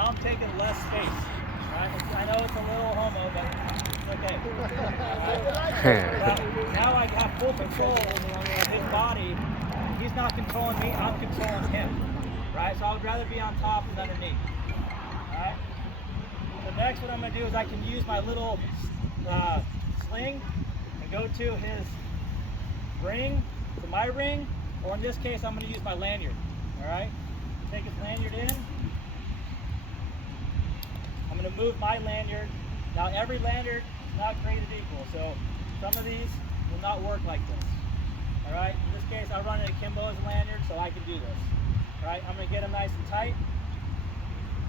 Now I'm taking less space. Right? I know it's a little homo, but it's okay. But now I have full control of his body. He's not controlling me, I'm controlling him. Right? So I would rather be on top than underneath. Alright? So next what I'm going to do is I can use my little sling and go to his ring, to my ring, or in this case I'm going to use my lanyard. Alright? Take his lanyard in. I'm going to move my lanyard. Now every lanyard is not created equal, so some of these will not work like this. Alright, in this case I run it akimbo as a lanyard, so I can do this. Alright, I'm going to get him nice and tight.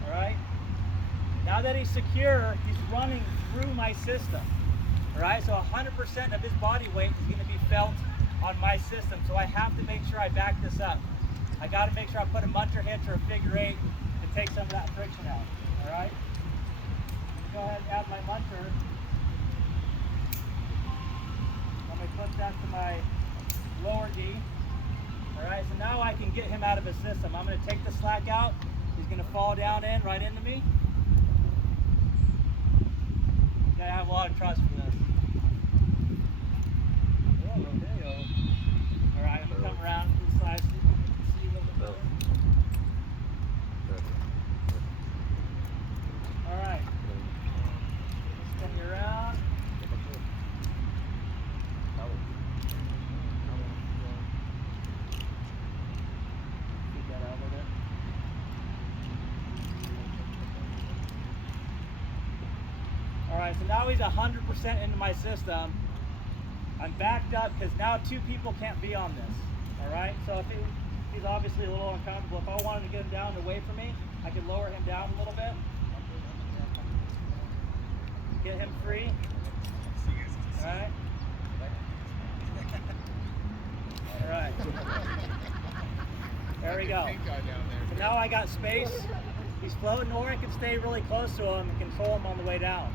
Alright, now that he's secure, he's running through my system. Alright, so 100% of his body weight is going to be felt on my system, so I have to make sure I back this up. I got to make sure I put a munter hitch or a figure 8 to take some of that friction out. Alright. Go ahead and add my munter. I'm going to clip that to my lower D. Alright, so now I can get him out of his system. I'm going to take the slack out. He's going to fall down in right into me. You got to have a lot of trust for this. Oh, there you go. Alright, I'm going to come around to the side so you can see a little bit better. Alright. Spin you around. Keep that out a little bit. Alright, so now he's 100% into my system. I'm backed up because now two people can't be on this. Alright, so if he's obviously a little uncomfortable, if I wanted to get him down away from me, I could lower him down a little bit. Get him free. Alright. Alright. There we go. So now I got space. He's floating, or I can stay really close to him and control him on the way down.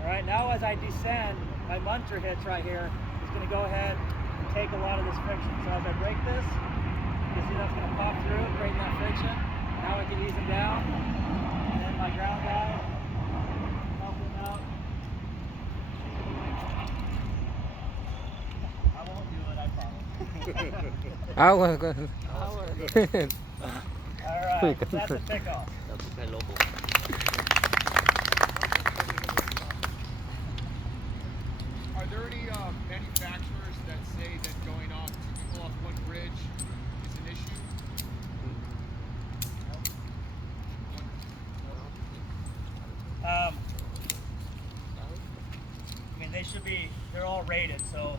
Alright, now as I descend, my munter hitch right here is going to go ahead and take a lot of this friction. So as I break this, you can see that's going to pop through, creating that friction. Now I can ease him down. And then my ground guy, help him out. I won't do it, I promise. Alright, that's a pickoff. Are there any manufacturers that say that going off two people off one bridge is an issue? I mean, they should be, they're all rated, so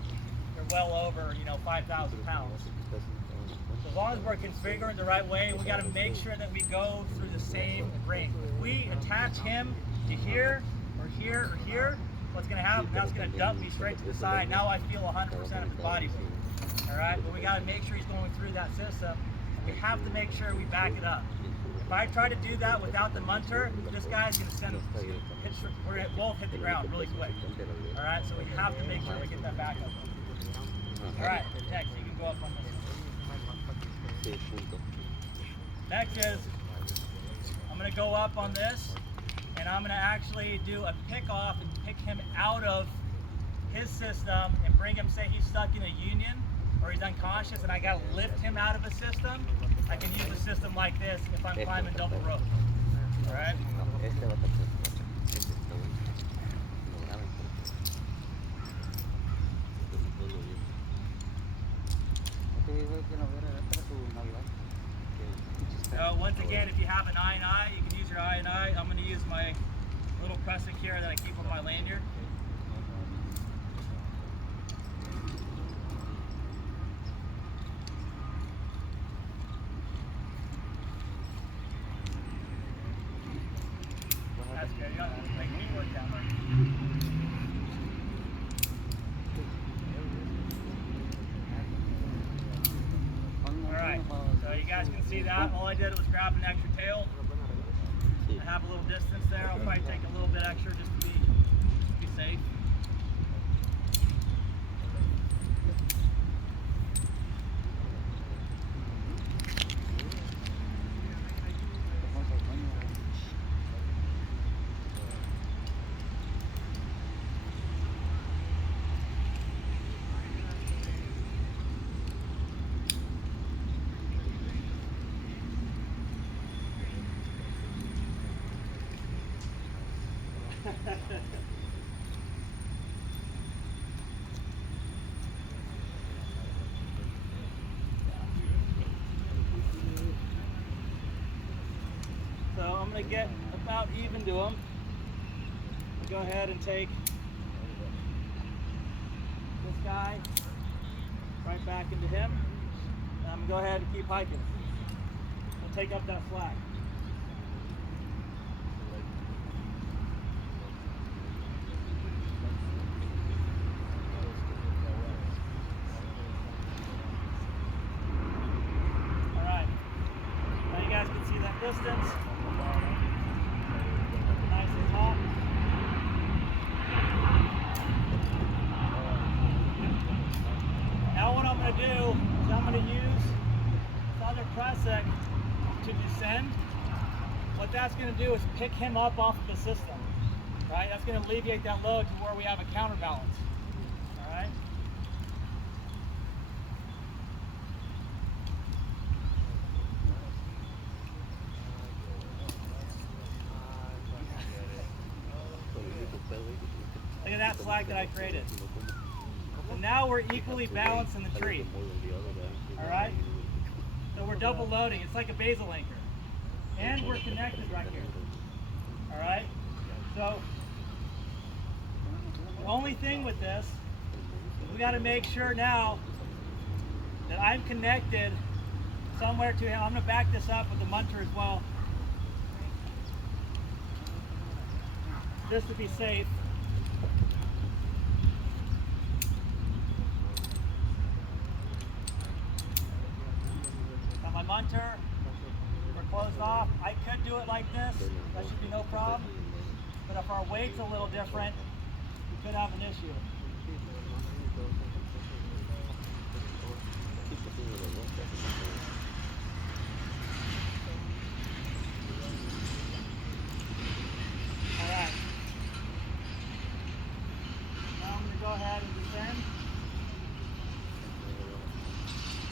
they're well over, 5,000 pounds. So as long as we're configuring the right way, we got to make sure that we go through the same ring. If we attach him to here, or here, or here, what's going to happen? That's going to dump me straight to the side. Now I feel 100% of his body weight. Alright, but we got to make sure he's going through that system. We have to make sure we back it up. If I try to do that without the munter, this guy's going to we're going to both hit the ground really quick. Alright, so we have to make sure we get that back up. Alright, next, you can go up on this. Next is, I'm going to go up on this, and I'm going to actually do a pick off and pick him out of his system and bring him, say he's stuck in a union or he's unconscious and I got to lift him out of a system. I can use a system like this if I'm climbing double rope. Alright? Once again, if you have an I&I, you can use your I&I. I'm going to use my little pressing here that I keep on my lanyard. That's good. You got to make me work down there. Alright, so you guys can see that. All I did was grab an extra tail. I have a little distance there. I'll probably take a little bit extra just to be safe. So I'm going to get about even to him. Go ahead and take this guy right back into him. And I'm going to go ahead and keep hiking. We'll take up that slack. All right. Now you guys can see that distance. Nice and hot. Now what I'm going to do is I'm going to use this other pressing to descend. What that's going to do is pick him up off of the system. Right? That's going to alleviate that load to where we have a counterbalance. All right? Look at that slack that I created. So now we're equally balanced in the tree. Alright? So we're double loading. It's like a basal anchor. And we're connected right here. Alright? So the only thing with this is we got to make sure now that I'm connected somewhere to him. I'm going to back this up with the munter as well. Just to be safe. Got my munter. We're closed off. I could do it like this. That should be no problem. But if our weight's a little different, we could have an issue. All right. Now I'm going to go ahead and descend.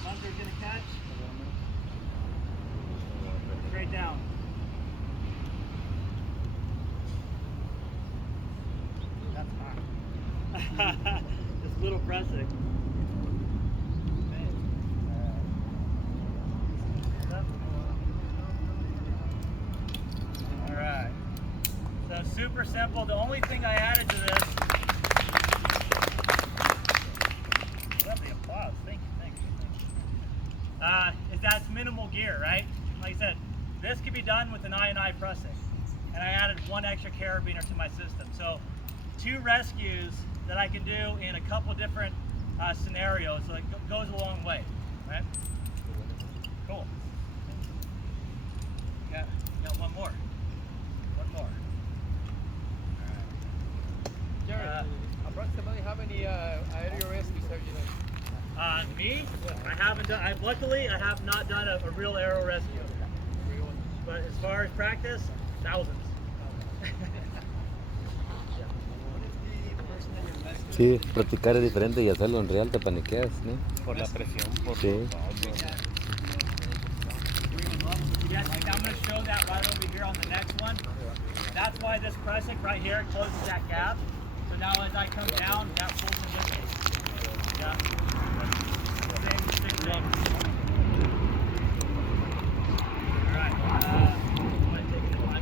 Munter's going to catch. Straight down. That's hot. Just little pressing. All right. So super simple. The only thing I added to this. Love the applause. Thank you. Is that it's minimal gear, right? Like I said, this could be done with an I pressing. And I added one extra carabiner to my system. So 2 rescues that I can do in a couple different scenarios. So it goes a long way, right? Cool. Got one more. One more. Jared, approximately how many aerial rescues have you done? Me? I haven't done. Luckily, I have not done a real aero rescue. But as far as practice, thousands. Sí, practicar es diferente y hacerlo en real te paniqueas, ¿no? Por la presión, por Sí. Yes, I'm going to show that right over here on the next one. That's why this pressing right here closes that gap. So now as I come down, that pulls it with me. Yeah. Same thing. All right. I'm going to take it in my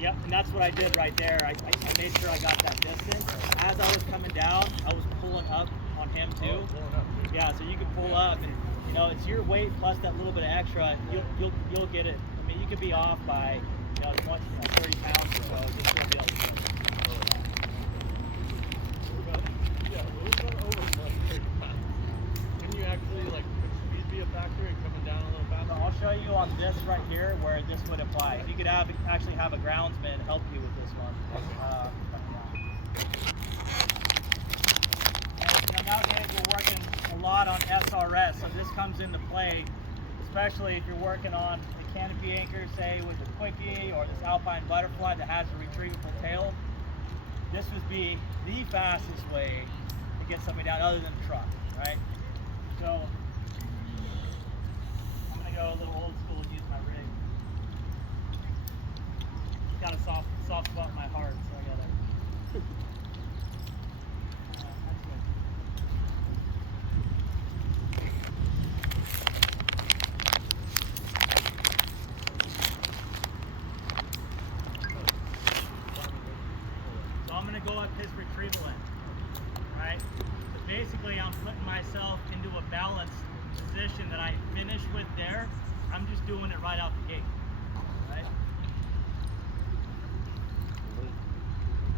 Yep, and that's what I did right there. I made sure I got that distance. As I was coming down, I was pulling up on him too. Yeah, so you can pull up, and you know it's your weight plus that little bit of extra. You'll get it. I mean, you could be off by 20, 30 pounds or so. Just to be able to do it. Can you actually could speed be a factor in coming down a little faster? So I'll show you on this right here where this would apply. You could actually have a groundsman help you with this one. And nowadays we're working a lot on SRS, so this comes into play, especially if you're working on the canopy anchor, say with the Quickie or this Alpine Butterfly that has a retrievable tail. This would be the fastest way to get somebody down other than the truck, right? So I'm gonna go a little old school and use my rig. Got a soft spot in my heart, so I gotta. That's good. So I'm gonna go up his retrieval end. Right? So basically I'm putting myself into a balanced position that I finished with there. I'm just doing it right out the gate. Right?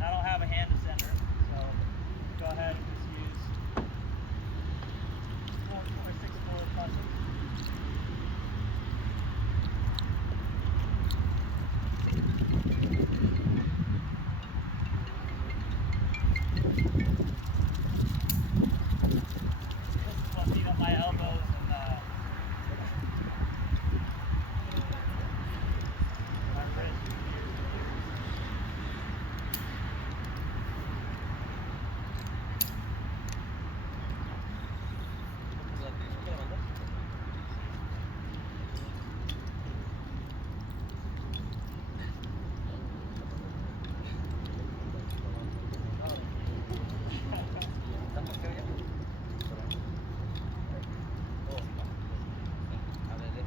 I don't have a hand descender, so go ahead and just use 4 or 6 forward punches. My elbows and my wrist.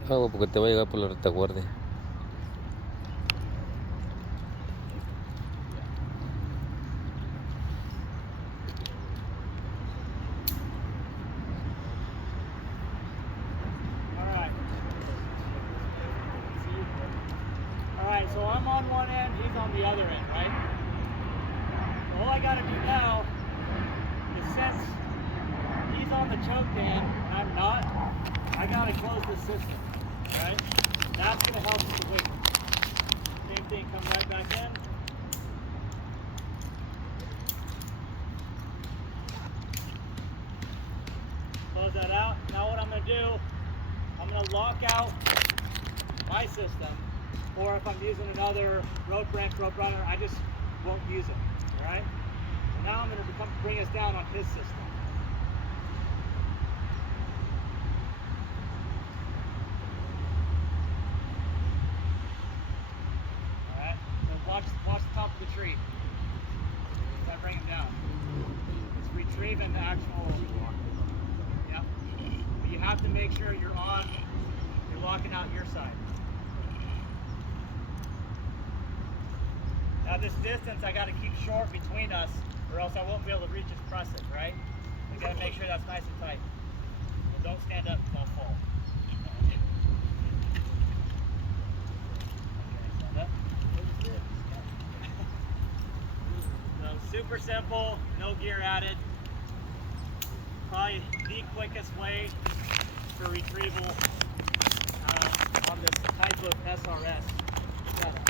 Algo porque te voy a llegar por la retaguardia. Alright, so I'm on one end, he's on the other end, right? So all I gotta do now is since he's on the choke band and I'm not, I gotta close the system, right? That's gonna help with the weight. Same thing, come right back in. Close that out. Now what I'm gonna do, I'm gonna lock out my system, or if I'm using another rope wrench, rope runner, I just won't use it, all right? So now I'm gonna bring us down on his system. Watch the top of the tree as I bring him down. It's retrieving the actual, yep. But you have to make sure you're locking out your side. Now this distance I gotta keep short between us or else I won't be able to reach his press it, right? I gotta make sure that's nice and tight. So don't stand up, don't fall. Okay, stand up. So super simple, no gear added. Probably the quickest way for retrieval on this type of SRS setup.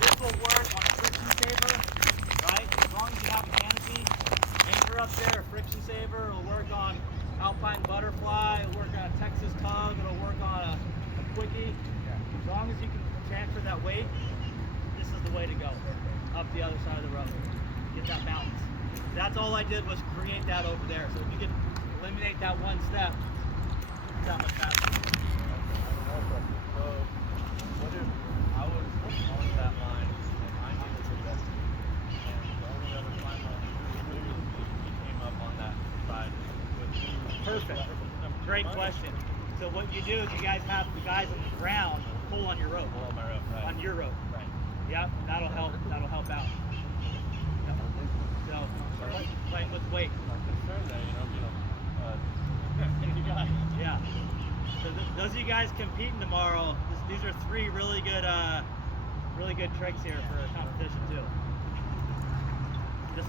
This will work on a friction saver, right? As long as you have a canopy anchor up there, a friction saver. It'll work on Alpine Butterfly, it'll work on a Texas Tug, it'll work on a Quickie. As long as you can transfer that weight, this is the way to go. Up the other side of the road. Get that balance. That's all I did was create that over there. So if you can eliminate that one step, it's that much faster. So Perfect. Great question. So what you do is you guys have the guys on the ground pull on your rope. Pull on my rope, right. On your rope. Right. Yep, that'll help out. Yep. So playing with weight. I'm concerned that, any guy. Yeah. So those of you guys competing tomorrow, these are three really good tricks here for a competition too.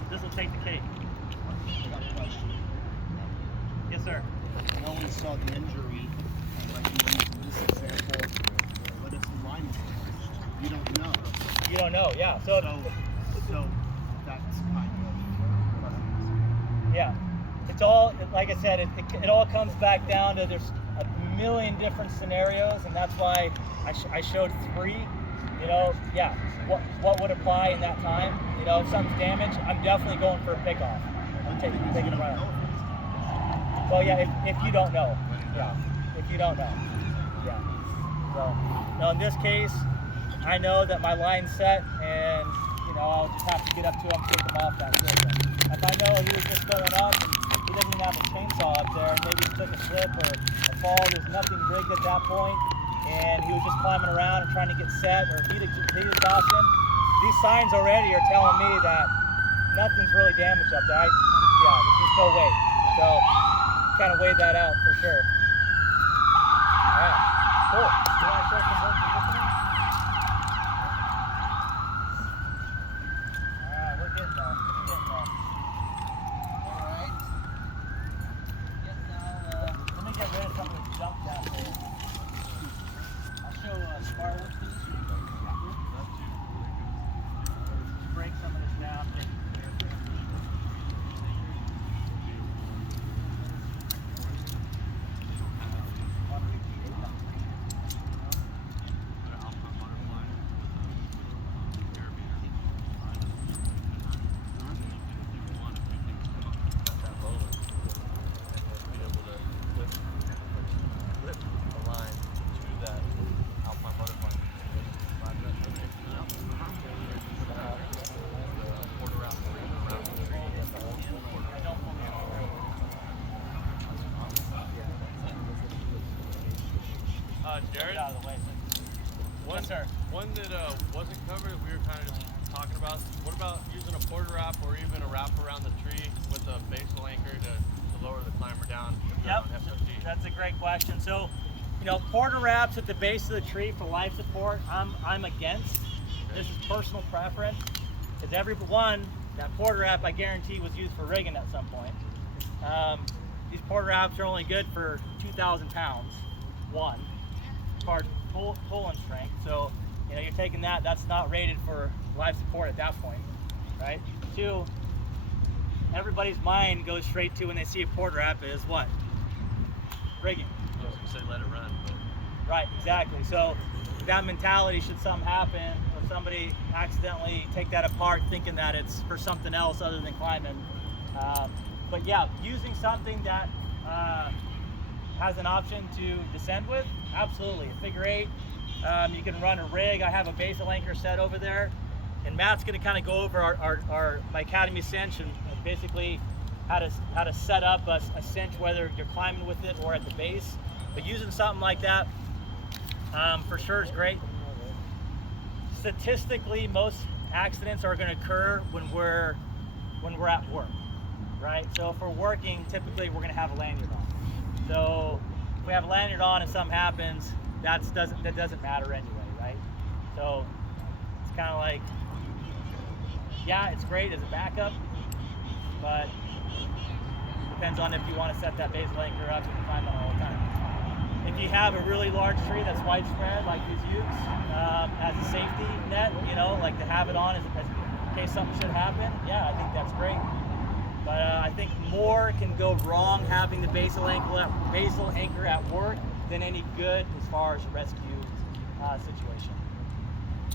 This will take the cake. I got a question. Yes, sir. I always saw the injury, and like you used in this example, what if the line is punched? You don't know. You don't know, yeah. So that's kind of yeah, it's all, like I said, it all comes back down to there's a million different scenarios, and that's why I showed three. Yeah, what would apply in that time? If something's damaged, I'm definitely going for a pickoff. I'm taking it right off. Well, yeah, if you don't know, yeah, if you don't know, yeah. So, now in this case, I know that my line's set, and I'll just have to get up to him, take him off that quick. If I know he was just going up and he doesn't even have a chainsaw up there, and maybe he took a slip or a fall, there's nothing rigged at that point, and he was just climbing around and trying to get set or heat exhaustion, these signs already are telling me that nothing's really damaged up there. There's just no weight. So, kind of weighed that out for sure. All right, cool. You want to show some work you're listening? All right, we're good though. All right. Yes, now, let me get rid of some of this junk down here. I'll show Spartan. Break some of this down. Jared, Out of the way. Yes, sir. one that wasn't covered that we were kind of just talking about, what about using a porter wrap or even a wrap around the tree with a basal anchor to lower the climber down? Yep, that's a great question. So, porter wraps at the base of the tree for life support, I'm against. This is personal preference. Because everyone, that porter wrap I guarantee was used for rigging at some point. These porter wraps are only good for 2,000 pounds, one. Part pulling strength, so you're taking that's not rated for life support at that point, right? Two, everybody's mind goes straight to when they see a porter wrap is what? Rigging. I was going to say let it run. Right, exactly. So that mentality, should something happen or somebody accidentally take that apart thinking that it's for something else other than climbing. But yeah, using something that has an option to descend with, absolutely. A figure eight, you can run a rig. I have a basal anchor set over there, and Matt's going to kind of go over my Academy cinch and basically how to set up a cinch, whether you're climbing with it or at the base. But using something like that for sure is great. Statistically, most accidents are going to occur when we're at work, right? So if we're working, typically we're going to have a lanyard on. So if we have a lanyard on and something happens, that doesn't matter anyway, right? So it's kind of like, yeah, it's great as a backup, but depends on if you want to set that basal anchor up and climb on all the time. If you have a really large tree that's widespread, like these utes, as a safety net, like to have it on in case something should happen, yeah, I think that's great. But I think more can go wrong having the basal anchor at work than any good as far as a rescue situation.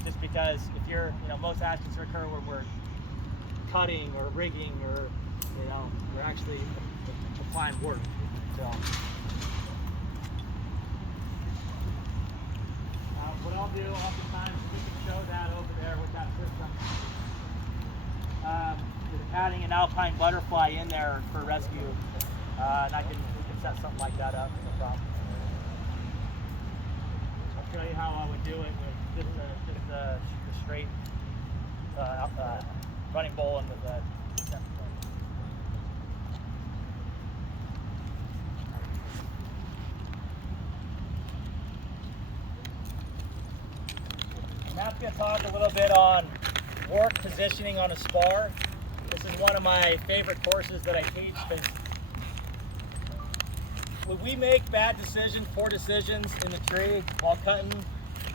Just because if you're, most accidents occur where we're cutting or rigging or, we're actually applying work. So, what I'll do oftentimes is we can show that over there with that system. Adding an alpine butterfly in there for rescue, and we can set something like that up, no problem. I'll show you how I would do it with just the straight running bowl and with the descent point. Now I'm going to talk a little bit on work positioning on a spar. This is one of my favorite courses that I teach because when we make bad decisions, poor decisions in the tree while cutting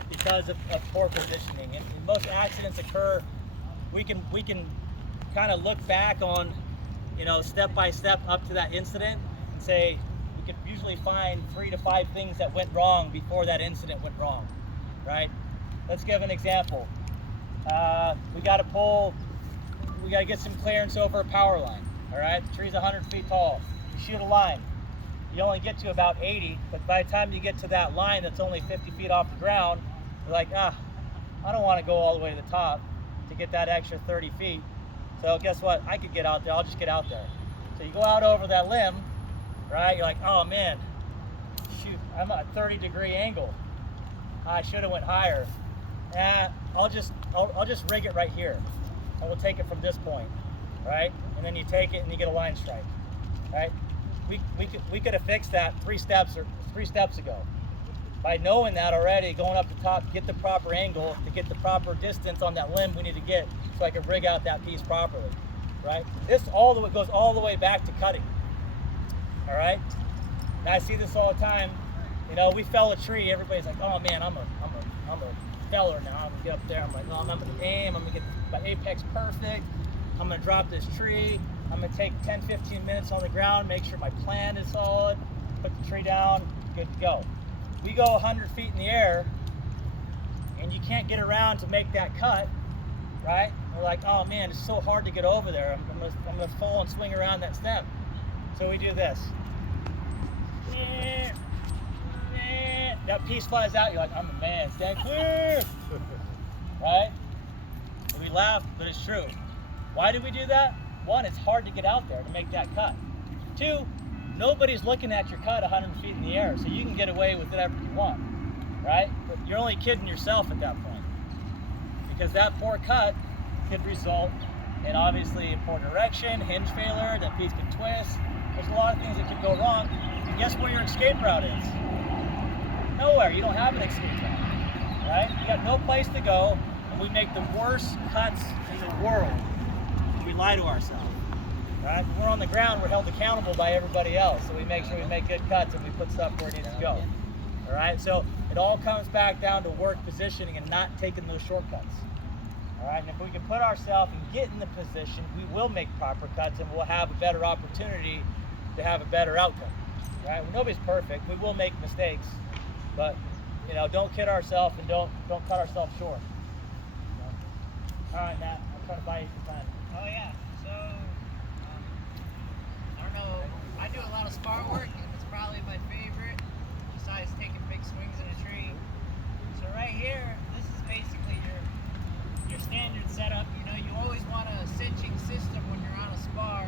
because of poor positioning. And most accidents occur, we can kind of look back on, step by step up to that incident and say, we can usually find 3 to 5 things that went wrong before that incident went wrong, right? Let's give an example. We got to get some clearance over a power line, all right? The tree's 100 feet tall. You shoot a line. You only get to about 80, but by the time you get to that line that's only 50 feet off the ground, you're like, I don't want to go all the way to the top to get that extra 30 feet. So guess what? I could get out there. I'll just get out there. So you go out over that limb, right? You're like, oh man, shoot, I'm at a 30-degree angle. I should have went higher. I'll just rig it right here, and we'll take it from this point, right? And then you take it and you get a line strike, right? We could have fixed that 3 steps ago. By knowing that already, going up the top, get the proper angle to get the proper distance on that limb we need to get, so I can rig out that piece properly, right? This goes all the way back to cutting, all right? Now I see this all the time. We fell a tree. Everybody's like, oh man, I'm a feller now. I'm gonna get up there. I'm like, no, I'm gonna aim. I'm gonna get my apex perfect. I'm gonna drop this tree. I'm gonna take 10, 15 minutes on the ground, make sure my plan is solid, put the tree down, good to go. We go 100 feet in the air, and you can't get around to make that cut, right? We're like, oh man, it's so hard to get over there. I'm gonna fall and swing around that stem. So we do this. That piece flies out, you're like, I'm a man, stand clear, right? And we laugh, but it's true. Why do we do that? 1, it's hard to get out there to make that cut. 2, nobody's looking at your cut 100 feet in the air, so you can get away with whatever you want, right? But you're only kidding yourself at that point, because that poor cut could result in obviously poor direction, hinge failure, that piece could twist. There's a lot of things that could go wrong. And guess where your escape route is? Nowhere. You don't have an escape route, right? You got no place to go, and we make the worst cuts in the world. We lie to ourselves, right? When we're on the ground, we're held accountable by everybody else, so we make sure we make good cuts and we put stuff where it needs to go, all right? So it all comes back down to work positioning and not taking those shortcuts, all right? And if we can put ourselves and get in the position, we will make proper cuts and we'll have a better opportunity to have a better outcome, right? Well, nobody's perfect. We will make mistakes, but don't kid ourselves and don't cut ourselves short. All right, Matt, I'm trying to buy you some time. Oh yeah, so I don't know, I do a lot of spar work and it's probably my favorite besides taking big swings in a tree. So right here, this is basically your standard setup. You always want a cinching system when you're on a spar,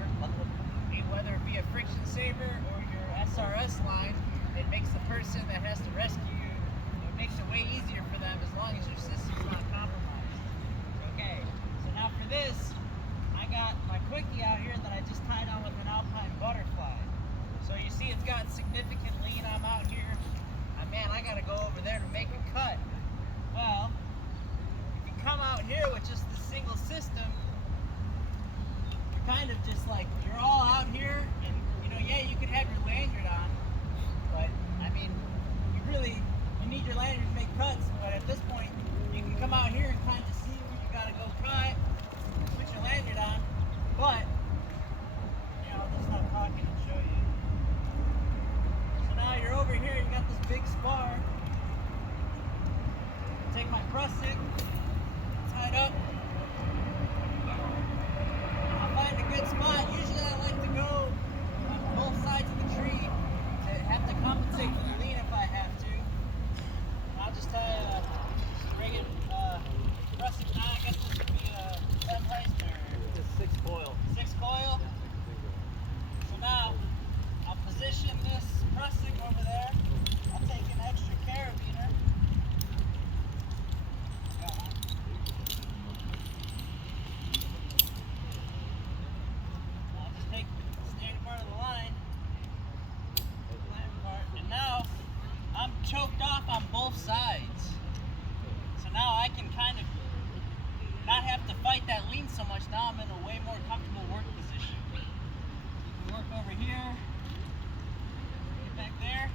whether it be a friction saver or your SRS line. It makes the person that has to rescue you, it makes it way easier for them as long as your system's not compromised. Okay, so now for this, I got my quickie out here that I just tied on with an alpine butterfly. So you see it's got significant lean. I'm out here. Man, I gotta go over there to make a cut. Well, if you come out here with just the single system, you're kind of just like, you're all out here and yeah, you could have your lanyard on, but you need your lanyard to make cuts, but at this point, you can come out here and kind of see where you gotta go cut, put your lanyard on, but, I'll just stop talking and show you. So now you're over here, you got this big spar. Take my press stick, tied up. I'll find a good spot. Usually I like to go on both sides of the tree to have to compensate for the lean if I have to. I'll just bring it, press it down. I guess this would be a 10 Heisner. Just 6 coil. 6 coil. So now I'll position this now I can kind of not have to fight that lean so much. Now I'm in a way more comfortable work position. You can work over here, get back there.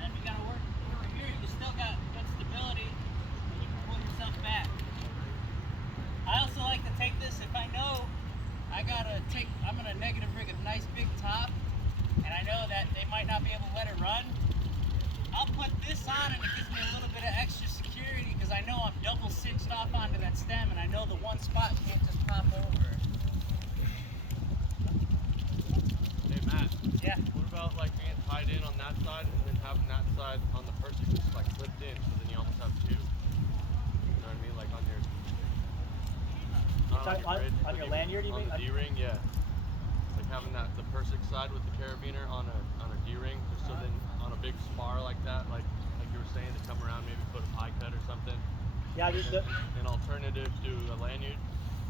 And if you gotta work over here, you still got good stability and you can pull yourself back. I also like to take this if I know I'm gonna negative rig a nice big top and I know that they might not be able to let it run. I'll put this on and it gives me a little bit of extra security because I know I'm double cinched off onto that stem and I know the one spot can't just pop over. Hey Matt. Yeah. What about like being tied in on that side and then having that side on the person just like flipped in, so then you almost have two. You know what I mean? Like on your On your lanyard, you mean? On the D-ring, yeah. Like having the Persig side with the carabiner on a D-ring, just so then on a big spar like that, like you were saying, to come around, maybe put a pie cut or something. Yeah, An alternative to a lanyard.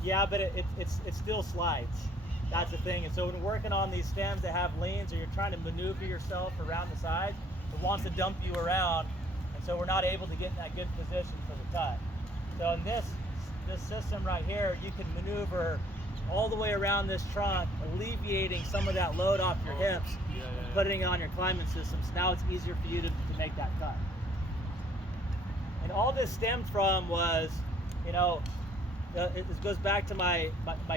yeah, but it still slides. That's the thing. And so when working on these stems that have leans, or you're trying to maneuver yourself around the side, it wants to dump you around, and so we're not able to get in that good position for the cut. So in this system right here, you can maneuver all the way around this trunk, alleviating some of that load off your hips, putting it on your climbing system. So now it's easier for you to make that cut. And all this stemmed from was, you know, it goes back to my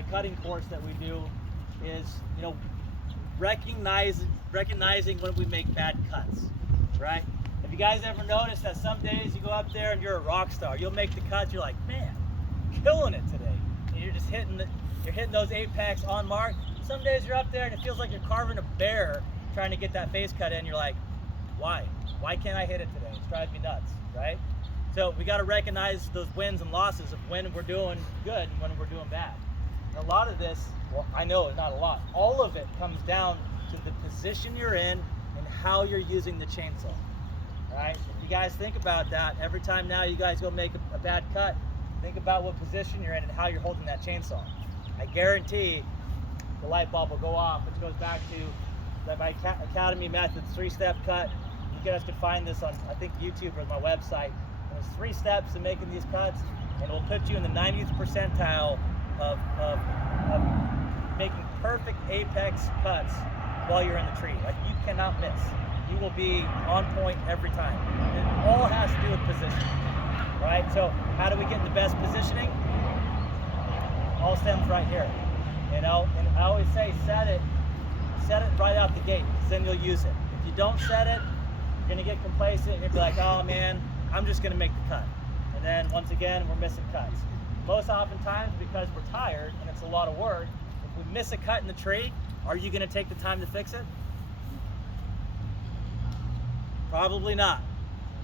cutting course that we do, is, you know, recognizing when we make bad cuts, right? Have you guys ever noticed that some days you go up there and you're a rock star? You'll make the cuts, you're like, man, killing it today. And you're just hitting those apex on mark. Some days you're up there and it feels like you're carving a bear trying to get that face cut in. You're like, why? Why can't I hit it today? It's driving me nuts, right? So we got to recognize those wins and losses of when we're doing good and when we're doing bad. And a lot of this, well, I know not a lot, all of it comes down to the position you're in and how you're using the chainsaw, right? If you guys think about that, every time now you guys go make a bad cut, think about what position you're in and how you're holding that chainsaw. I guarantee the light bulb will go off, which goes back to my Academy method, 3-step cut. You guys can find this on, I think, YouTube or my website. There's 3 steps in making these cuts, and it will put you in the 90th percentile of making perfect apex cuts while you're in the tree. Like, you cannot miss. You will be on point every time. And it all has to do with position, right? So how do we get the best positioning? All stems right here, you know. And I always say, set it right out the gate, because then you'll use it. If you don't set it, you're gonna get complacent. You're gonna be like, oh man, I'm just gonna make the cut. And then once again, we're missing cuts. Most oftentimes, because we're tired and it's a lot of work, if we miss a cut in the tree, are you gonna take the time to fix it? Probably not,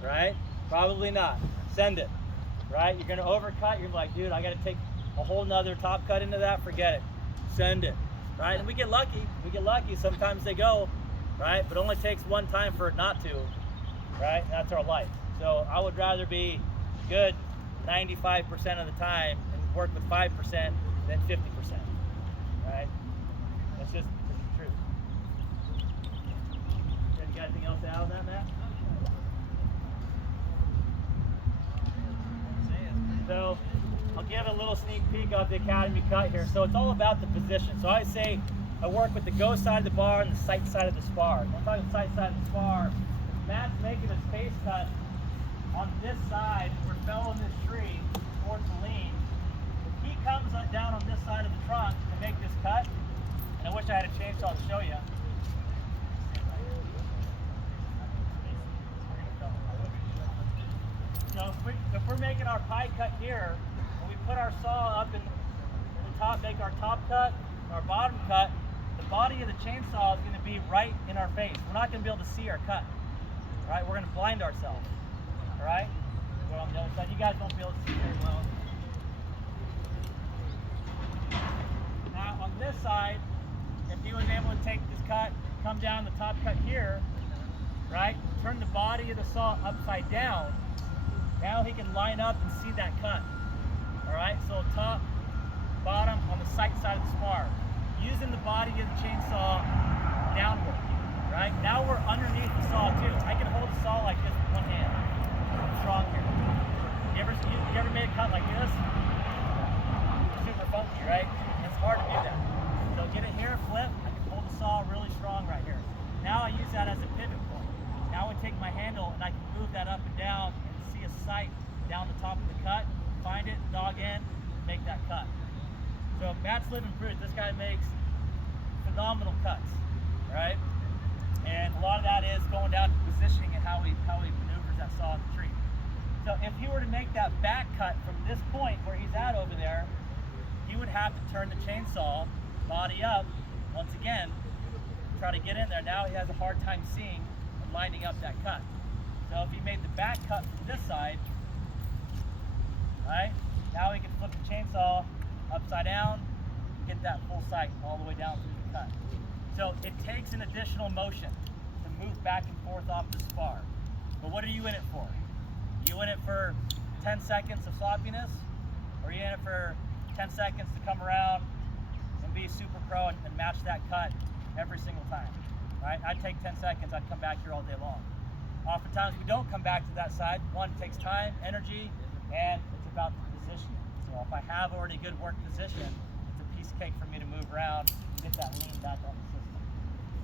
right? Probably not. Send it, right? You're gonna overcut, you're like, dude, I gotta take a whole nother top cut into that, forget it. Send it, right? And we get lucky, sometimes they go, right? But it only takes one time for it not to, right? And that's our life. So I would rather be good 95% of the time and work with 5% than 50%, right? That's just the truth. You got anything else to add on that, Matt? So I'll give a little sneak peek of the Academy cut here. So it's all about the position. So I say I work with the go side of the bar and the sight side of the spar. I'm talking sight side of the spar. If Matt's making a space cut on this side, we're felling this tree towards the lean. If he comes down on this side of the trunk to make this cut, and I wish I had a chainsaw to show you. So if we're making our pie cut here, when we put our saw up in the top, make our top cut, our bottom cut, the body of the chainsaw is going to be right in our face. We're not going to be able to see our cut, right? We're going to blind ourselves, all right? Go on the other side. You guys won't be able to see very well. Now on this side, if he was able to take this cut, come down the top cut here, right? Turn the body of the saw upside down. Now he can line up and see that cut. All right, so top, bottom on the sight side of the spar. Using the body of the chainsaw downward, Right? Now we're underneath the saw too. I can hold the saw like this with one hand. I'm strong here. You ever made a cut like this? Super funky, right? It's hard to do that. So get it here, flip. I can hold the saw really strong right here. Now I use that as a pivot point. Now I take my handle and I can move that up and down and see a sight down the top of the cut, find it, dog in, make that cut. So Matt's living proof. This guy makes phenomenal cuts, right? And a lot of that is going down to positioning and how he maneuvers that saw in the tree. So if he were to make that back cut from this point where he's at over there, he would have to turn the chainsaw body up once again, try to get in there. Now he has a hard time seeing and lining up that cut. So if he made the back cut from this side, right, now he can flip the chainsaw upside down, get that full sight all the way down through the cut. So it takes an additional motion to move back and forth off the spar. But what are you in it for? You in it for 10 seconds of sloppiness? Or are you in it for 10 seconds to come around and be a super pro and match that cut every single time? Right? I'd take 10 seconds, I'd come back here all day long. Oftentimes we don't come back to that side. One, it takes time, energy, and it's about the positioning. So if I have already good work position, it's a piece of cake for me to move around and get that lean back on the system,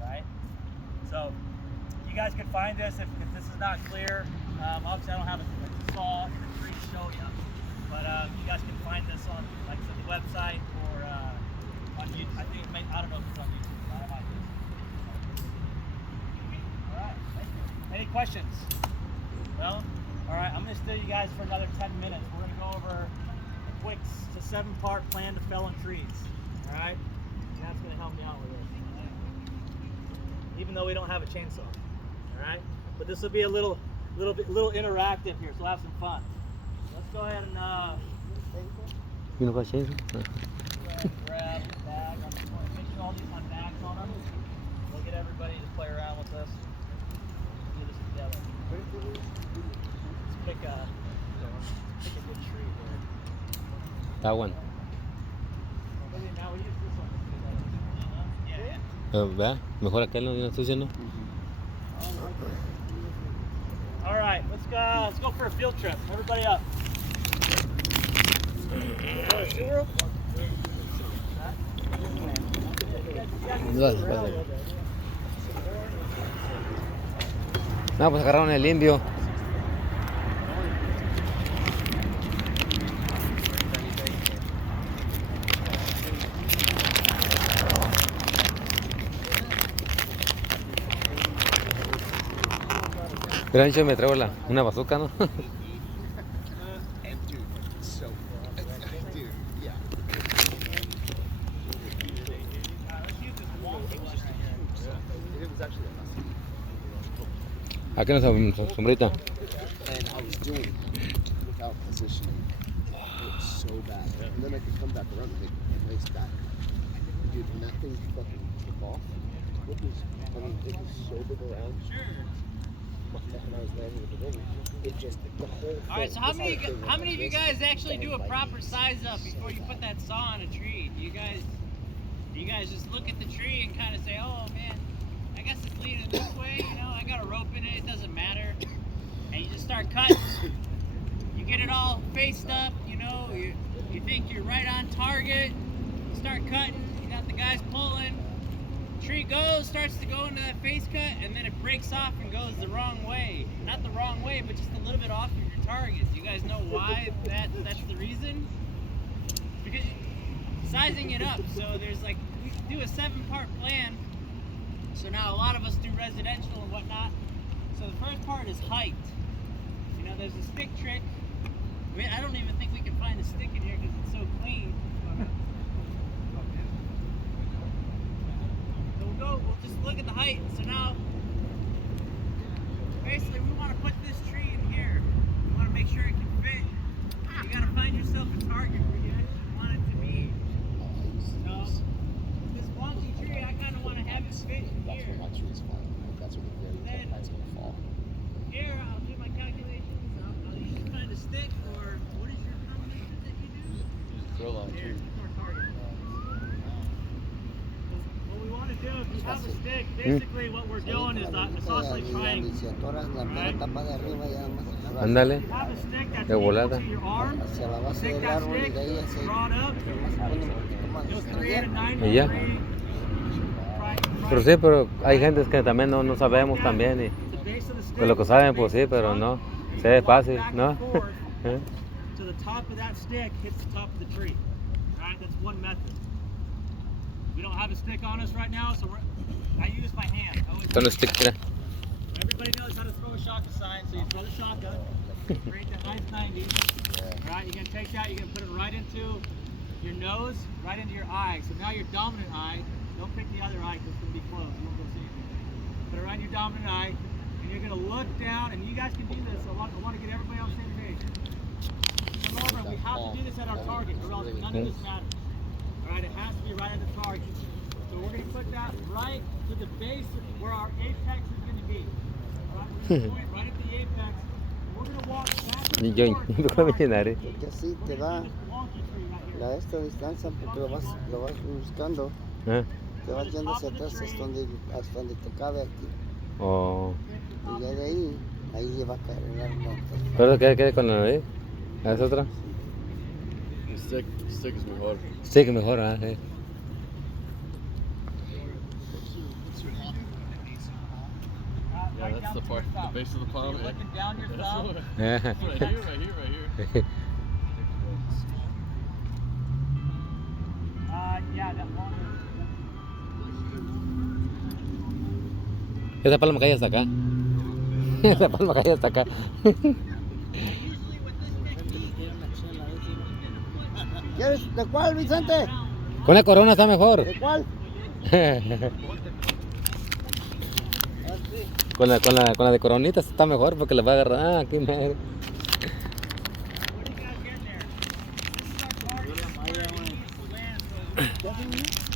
right? So you guys can find this if this is not clear. Obviously I don't have a saw in the tree to show you, but you guys can find this on, like I said, the website or on YouTube. I think I don't know if it's on YouTube. I don't mind this. All right, thank you. Any questions? No? All right, I'm going to steal you guys for another 10 minutes. We're going to go over a quick 7-part plan to fell in trees. All right? And that's going to help me out with this. Even though we don't have a chainsaw. All right? But this will be a little interactive here, so we'll have some fun. Let's go ahead and You know what chainsaw? go ahead and grab the bag. I'm just going to make sure all these have bags on them. We'll get everybody to play around with this. Do this together. Let's pick a good tree here. That one. Maybe now we use this one. Yeah. ¿Verdad? Mejor aquel, ¿no? ¿No estoy diciendo? All right, let's go for a field trip. Everybody up. No, pues agarraron el indio. Pero yo me traigo una bazooka, ¿no? ¿A qué nos sombrita? And I was doing it without positioning. It was so bad. And then I could come back around and make a nice back. Dude, when that thing fucking took off, it was so big around. When I was landing with the wing, it just, the whole thing. All right, so how many of you guys actually do a proper size up before you put that saw on a tree? Do you guys just look at the tree and kind of say, oh man, I guess it's leaning this way, you know, I got a rope in it, it doesn't matter. And you just start cutting. You get it all faced up, you know, you think you're right on target, you start cutting, you got the guys pulling, tree starts to go into that face cut, and then it breaks off and goes the wrong way. Not the wrong way, but just a little bit off of your target. Do you guys know why that's the reason? Because sizing it up, so there's like, we do a 7-part plan. So now a lot of us do residential and whatnot. So the first part is height. You know, there's a stick trick. I mean, I don't even think we can find a stick in here because it's so clean. So we'll just look at the height. So now, basically we want to put this tree in here. We want to make sure it can fit. You got to find yourself a target where you actually want it to be. So, this wonky tree, I kind of want to have it fit in here. That's where my tree's falling. That's where the very that's going to fall. Here, I'll do my calculations. I'll either find a stick or what is your combination that you do? Drill out Here, tree. more target. What we want to do, if you have a stick, basically what we're doing is the isosceles triangle. Si atoras la mera tapa de arriba ya más atrás. Ándale. You have a stick that's De equal volada. to your arm. Hacia la base Take del that árbol y stick, de ahí hacia draw it up. se pone un poquito más You'll estrella. create a 90 Y ya. degree Pero sí, pero hay gente que también no sabemos también. Y the base of the stick. pues lo que saben, pues sí, pero no. Sí, es fácil, ¿no? ¿Eh? So the top of that stick hits the top of the tree. Right? That's one method. We don't have a stick on us right now, so I use my hand. I always Con use el my stick, hand. mira. Everybody knows how to throw a shotgun sign, so you throw the shotgun, create that nice 90. Right? You're gonna take that, you're gonna put it right into your nose, right into your eye. So now your dominant eye, don't pick the other eye because it's gonna be closed. You won't be able to see anything. Put it right in your dominant eye, and you're gonna look down, and you guys can do this. So I want to get everybody on the same page. Come over, we have to do this at our target, or else none of this matters. All right, it has to be right at the target. So we're gonna put that right to the base of where our apex is gonna be. All right, we're gonna point right at the apex. We're gonna walk back Y and yo, forth. yo creo que llenaré. Porque así We're te gonna da do this wonky tree right here. la esta distancia porque lo vas buscando. ¿Eh? Te vas yendo hacia atrás hasta donde te cabe aquí. Oh. Y ya de ahí va a caer el arma. ¿Pero qué con la nariz? ¿Es otra? Stick is mejor. Sí, que mejor, ¿ah? Sí. Yeah, that's the part, the base of the palm. You're looking down your That's thumb. what- Eh. right here, right here, right here. Yeah, that longer. Esa palma cae hasta acá. Esa palma cae hasta acá. ¿Quieres? ¿De cuál, Vicente? Con la corona está mejor. ¿De cuál? Con la de coronitas está mejor porque le va a agarrar. Ah, aquí me. What do you guys get there? This is our target. This is where it needs to land, so